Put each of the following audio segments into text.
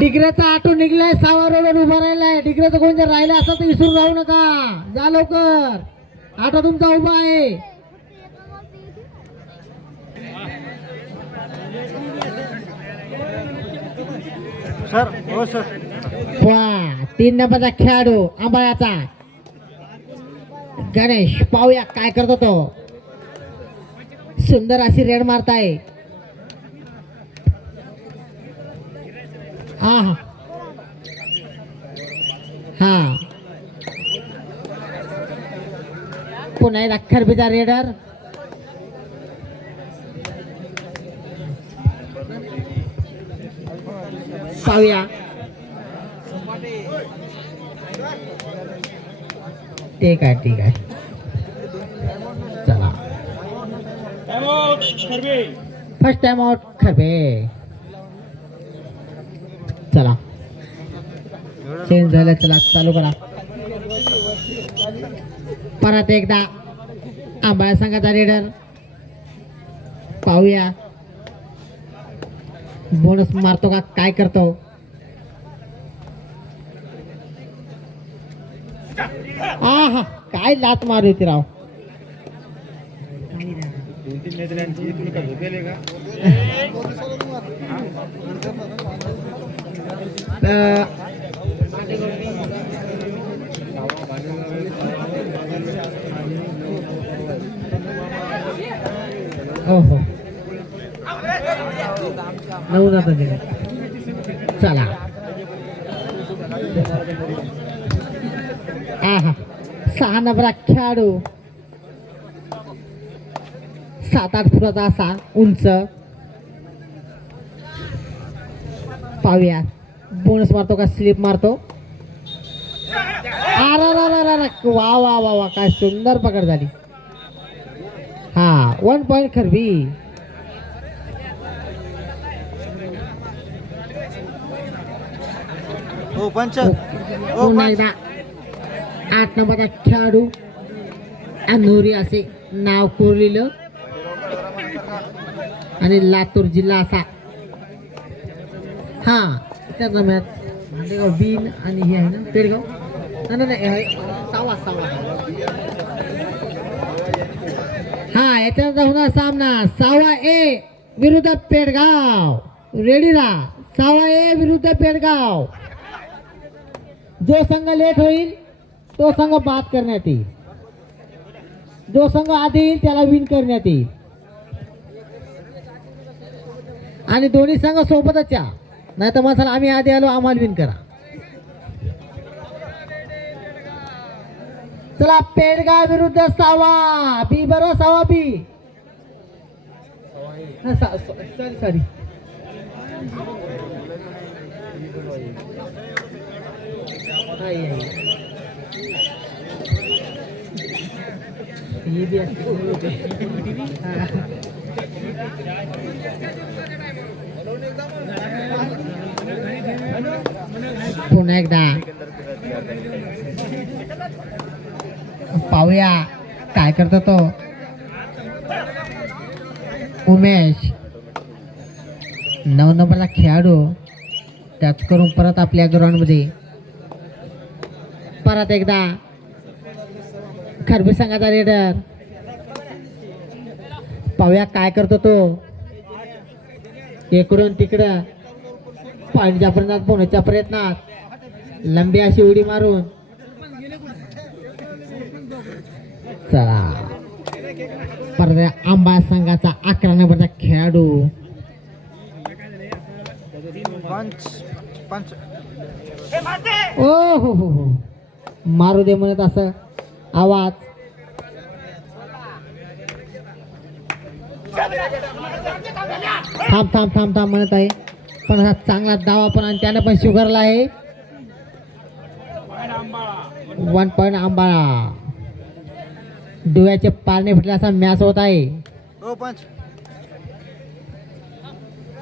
डिग्रचा auto निघलाय, 6 रोडवर उभा राहिलाय. डिग्रचं कोण जर राहिलं असं तर विसरून राहू नका, जा लवकर, ऑटो तुमचा उभा आहे. सर हो सर. 3 नंबरचा खेळाडू आंबाळ्याचा गणेश, पाहूया काय करतो तो. सुंदर अशी रेड मारताय. हा हा हा, पुन्हा एकदा खरबीचा रेडर. पाहूया ठीक आहे ठीक आहे. चला फर्स्ट टाइम आउट खरबे. चला चेंज झालं, चला चालू करा. परत एकदा आंबाळा संघाचा रेडर. पाहूया बोनस मारतो का काय करतो. आहा काय लात मारू होती राव. हो 9 जात दिले. चला आहा 6 नंबर खेळाडू, 7-8 फुटाचा असा उंच. पाहूया बोनस मारतो का स्लिप मारतो. वा वा वा वा, काय सुंदर पकड झाली. हा 1 पॉइंट खरबी. हो पंच. पुन्हा एकदा 8 नंबरचा खेळाडू अनोरी असे नाव कोरलेलं आणि लातूर जिल्हा असा. हा त्याचा मॅच भांडेगाव बीन आणि हे आहे ना पेडगाव. नाही सावा. हा याच्यानंतर होणार सामना 6A विरुद्ध पेडगाव. रेडी राहा. 6A विरुद्ध पेडगाव. जो संघ लेट होईल तो संघ बाद करण्यात येईल. जो संघ आधी येईल त्याला विन करण्यात येईल. आणि दोन्ही संघ सोबतच या, नाही तर मसाला आम्ही आधी आलो आम्हाला विन करा. चला पेडगाव विरुद्ध 6 बी. बरोबर 6 बी. सॉरी पुन्हा एकदा पाहूया काय करतो तो उमेश. 9 नंबरचा खेळाडू टच करून परत आपल्या ग्राउंड मध्ये. परत एकदा खरबी संघाचा रेडर. पाहूया काय करतो तो. इकडून तिकडं पॉईंटच्या प्रयत्नात पोहोचच्या प्रयत्नात लंबी अशी उडी मारून. चला परत आंबा संघाचा 11 नंबरचा खेळाडू. ओ हो मारू दे म्हणत असं आवाज. थांब म्हणत आहे, पण हा चांगला दावा पण आणि त्याने पण शुगरला आहे. 1 पॉइंट आंबाळा. डोळ्याचे पारणे फुटले असा मॅच होत आहे.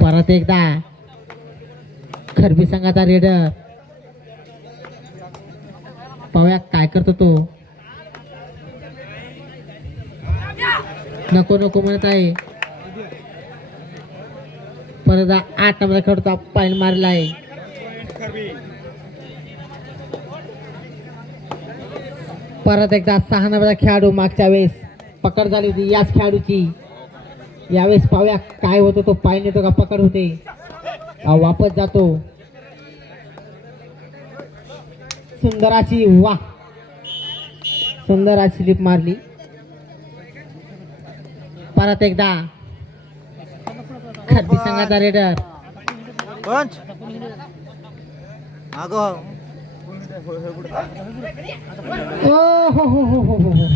परत एकदा खरबी संघाचा रेडर. पाहूया काय करतो तो. नको म्हणत आहे. परत 8 नंबर खेळता पॉईंट मारला आहे. परत एकदा 6 नंबरचा खेळाडू मागच्या वेळेस पकड झाली होती याच खेळाडूची. यावेळेस पाहूया काय होतं, तो पाय नेतो का पकड होते, वापस जातो. सुंदर अशी वाह, सुंदर अशी लिप मारली. परत एकदा खर्दी संघाचा रेडर पंच मागो. ओ हो हो हो हो हो,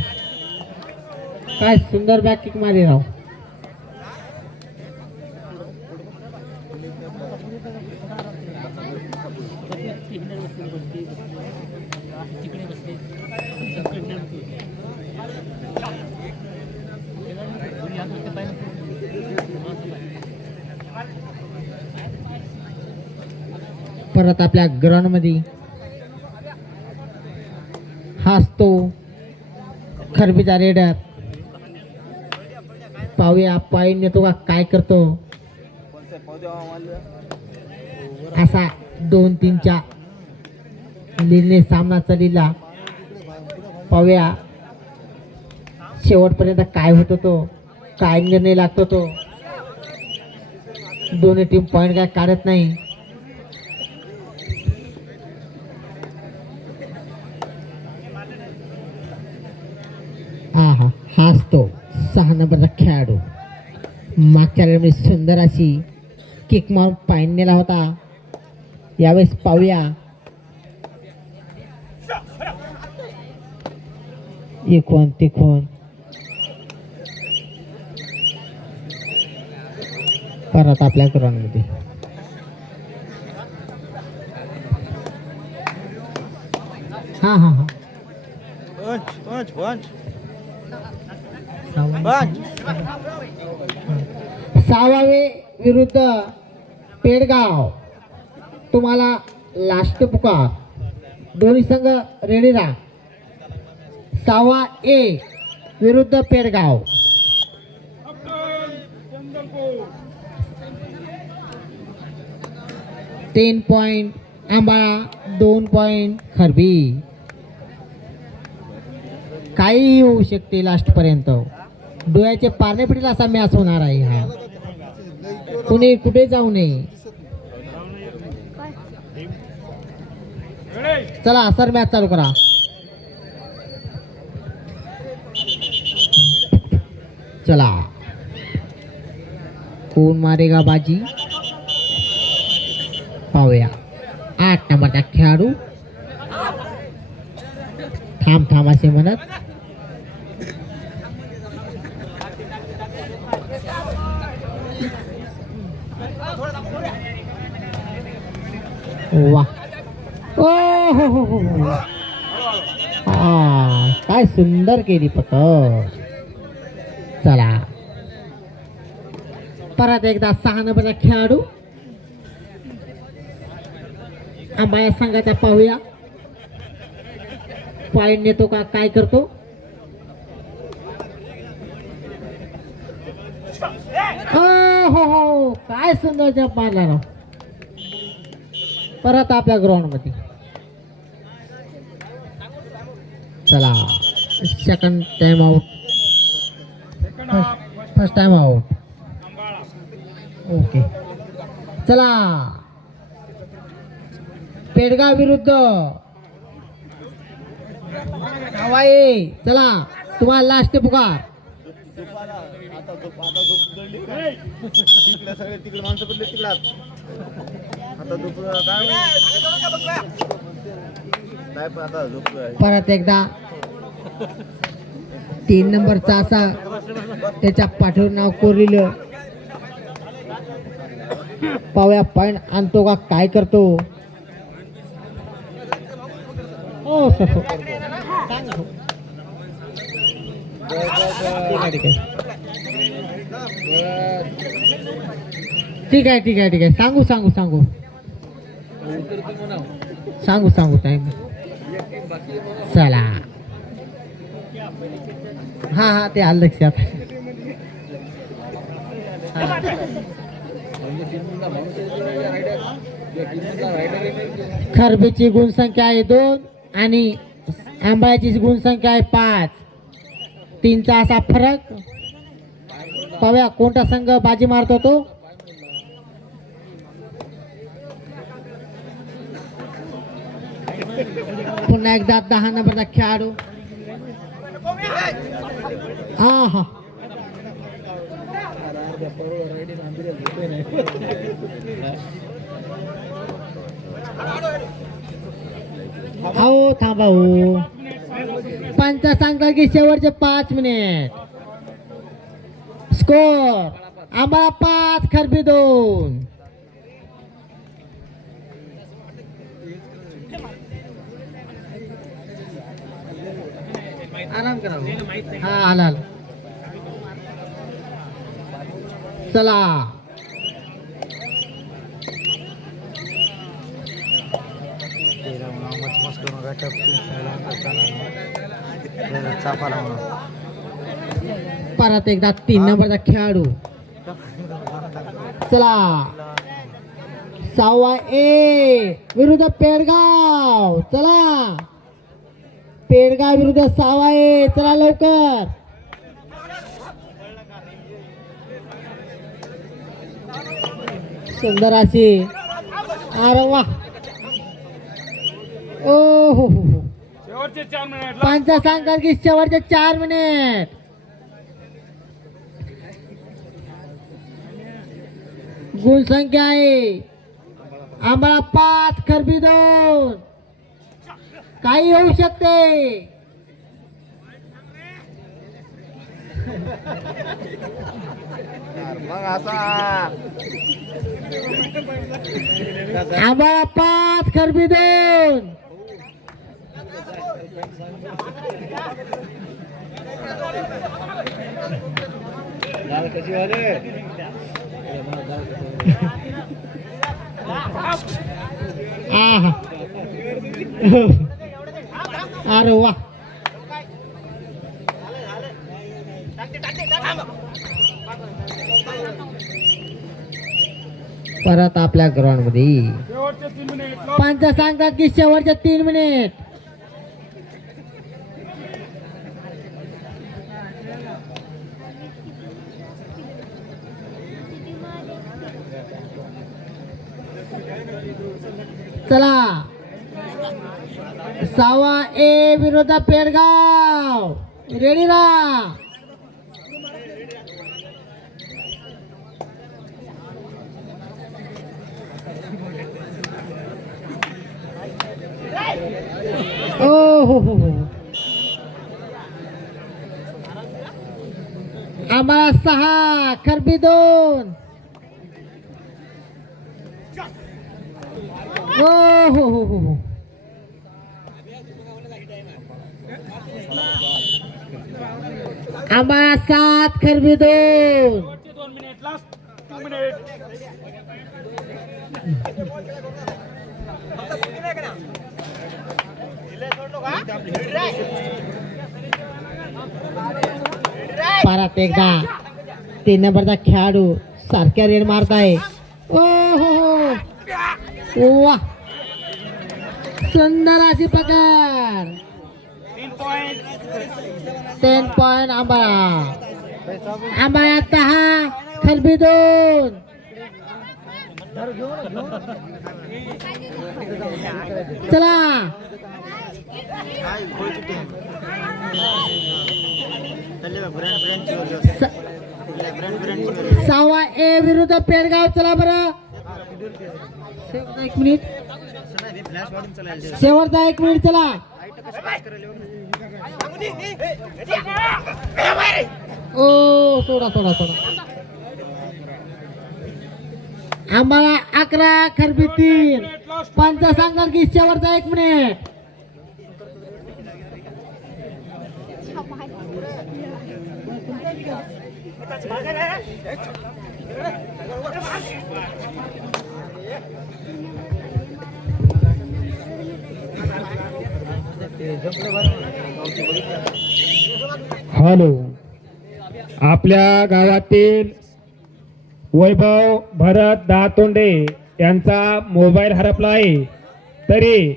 काय सुंदर बॅक किक मारली राव. परत आपल्या ग्राउंड मध्ये हाच तो खरबीचा रेडर. पाहूया पाय नेतो का काय करतो. असा 2-3च्या लीडने सामना चालला. पाहूया शेवटपर्यंत काय होतो, तो काय निर्णय लागतो. तो दोन्ही टीम पॉईंट काय काढत नाही. हा हाच तो 6 नंबरचा खेळाडू. मागच्या वेळेस सुंदर अशी किक मारून पाईन नेला होता. यावेळेस पाहूया इकून तिकून. परत आपल्या ग्राउंडमध्ये हा हा हा पंच पंच पंच पंच 6वे विरुद्ध पेडगाव. तुम्हाला लास्ट पुकार. दोन्ही संघ रेडी राहा. 6वा ए विरुद्ध पेडगाव. तीन पॉइंट आंबाळा, 2 पॉइंट खरबी. काही होऊ शकते लास्ट पर्यंत. डोळ्याचे पारणे पिटील असा मॅच होणार आहे हा. कुणी कुठे जाऊ नये. चला सर मॅच चालू करा. चला कोण मारेगा बाजी पाहूया. 8 नंबरचा खेळाडू थांब थांब असे म्हणत वा ओ हो हो हो हो. काय सुंदर केली पकड. चला परत एकदा 6 नंबरचा खेळाडू आंबाया संघाचा पाहूया पॉइंट नेतो का काय करतो. हो हो काय सुंदर जप मारला राव. परत आपल्या ग्राउंड मध्ये. चला second time out. First time out. Okay चला पेडगाव विरुद्ध हवाई. चला तुम्हाला लास्ट पुकार. तिकडे माणसं पडले तिकडे आता काय पण आता झोपलोय. परत एकदा 3 नंबरचा असा त्याच्या पाठीवर नाव कोरलेलं. पाहूया पॉइंट आणतो का काय करतो. हो सर ठीक आहे ठीक आहे ठीक आहे. सांगू सांगू सांगू सांगू सांगू टाइम. चला हा हा ते आलं लक्षात. खरबीची गुणसंख्या आहे 2 आणि आंबाची गुणसंख्या आहे 5. 3चा असा फरक. पाहूया कोणता संघ बाजी मारतो तो. पुन्हा एकदा 10 नंबरचा खेळाडू. हा हा हो थांबा हो. पंच सांगतात की शेवटचे 5 मिनिट. स्कोर आम्हाला 5 खरबी 2. आराम करा हा आला चला. परत एकदा 3 नंबरचा खेळाडू. चला 6वा ए विरुद्ध पेडगाव. चला पेडगाव विरुद्ध 6वा ए. चला लवकर. सुंदर अशी. अरे वा. ओ हो हो. पंच सांगतात की शेवटचे 4 मिनिट. गुणसंख्या आहे आम्हाला 5 खरबी 2. काही होऊ शकते. मग असा आम्हाला 5 खरबी 2. कशी वाले आहा. अरे वा. परत आपल्या ग्राउंड मध्ये पंच सांगतात की शेवटचे 3 मिनिट. चला 6वा ए विरुद्ध पेडगाव. रेडी राहा. ओ हो हो हो. आम्हाला 6 खरबी 2. ओ हो हो हो हो. आम्हाला 7 खरबी 2. परत एकदा 3 नंबरचा खेळाडू सारख्या रेड मारताय. ओ हो हो. वा सुंदर अशी पकड. 10 पॉइंट आंबाळा. आंबाळा 10 खरबी 2. चला सहावा ए विरुद्ध पेडगाव. चला बरं. शेवटचा 1 मिनिट. शेवटचा 1 मिनिट. चला ओ सोडा सोडा सोडा. आम्हाला 11 खरबी 3. पंच सांगतात की शेवटचा 1 मिनिट. हॅलो. आपल्या गावातील वैभव भरत दातोंडे यांचा मोबाईल हरपला आहे. तरी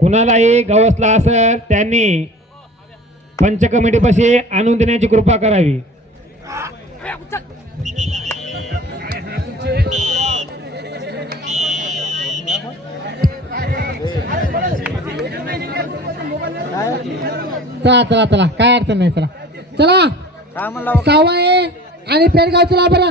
कुणालाही गवसला असेल त्यांनी पंच कमिटीपाशी आणून देण्याची कृपा करावी. चला चला चला काय अडचण नाही. चला चला काय म्हणला 6वा ए आणि पेडगाव चला बरं.